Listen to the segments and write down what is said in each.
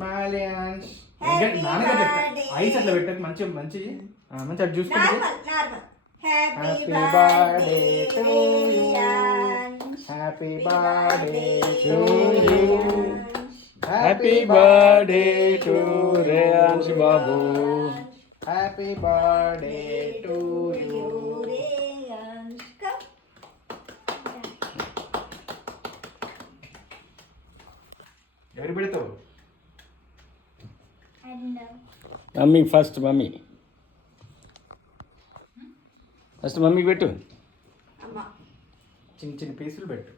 స్మైలియాన్స్ Happy నాన్నగారు birthday. Ice అట్లా పెట్టకు మంచి మంచి మంచి అటు చూసుకుంటే normal happy Happy birthday birthday to to you. Happy birthday to you happy birthday to Reyansh బాబు. హ్యాపీ బర్త్డే టు యూ ఎవరు పెడతావు మమ్మీ ఫస్ట్ మమ్మీ పెట్టు. అమ్మా చిన్న చిన్న పీసులు పెట్టు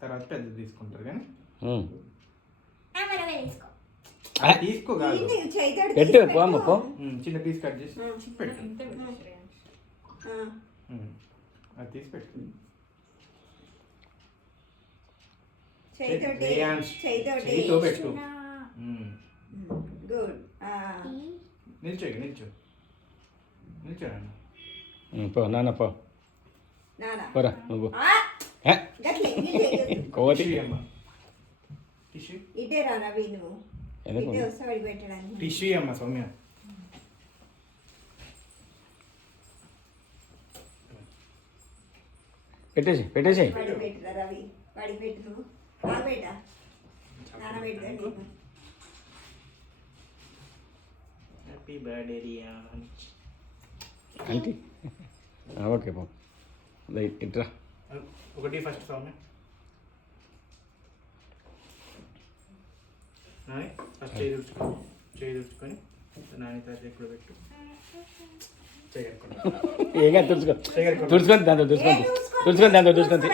తర్వాత పెద్ద తీసుకుంటారు కానీ తీసుకో కాదు పెట్టు పోమ్మ పో. చిన్న పీస్ కట్ చేసి పెట్టు అది తీసి పెట్టు చేయితో పెట్టు గుడ్ నిల్చో నిల్చో నిల్చో నాన్న పో నాన్న పో నానా పోరా నువ్వు గట్లే కోతి. టిష్యూ అమ్మ టిష్యూ ఇటే రా నవీ నువ్వు ఎందుకు? ఇటే వస్తావు పెట్టడానికి టిష్యూ అమ్మ సౌమ్య పెట్టేసి వాడి పెట్టురా రవి వాడి పెట్టు నువ్వు ఆ బేట నాన్న పెట్టు నీకు హ్యాపీ బర్త్డే రియా అంటే ఓకే పో ఇట్రా. ఒకటి ఫస్ట్ సౌమ్య నాని ఫస్ట్ చేయి తుడుచుకొని నాని తర్వాత ఎప్పుడు పెట్టు ఏగా తుడుచుకొని దాంతో తుడుచుకొని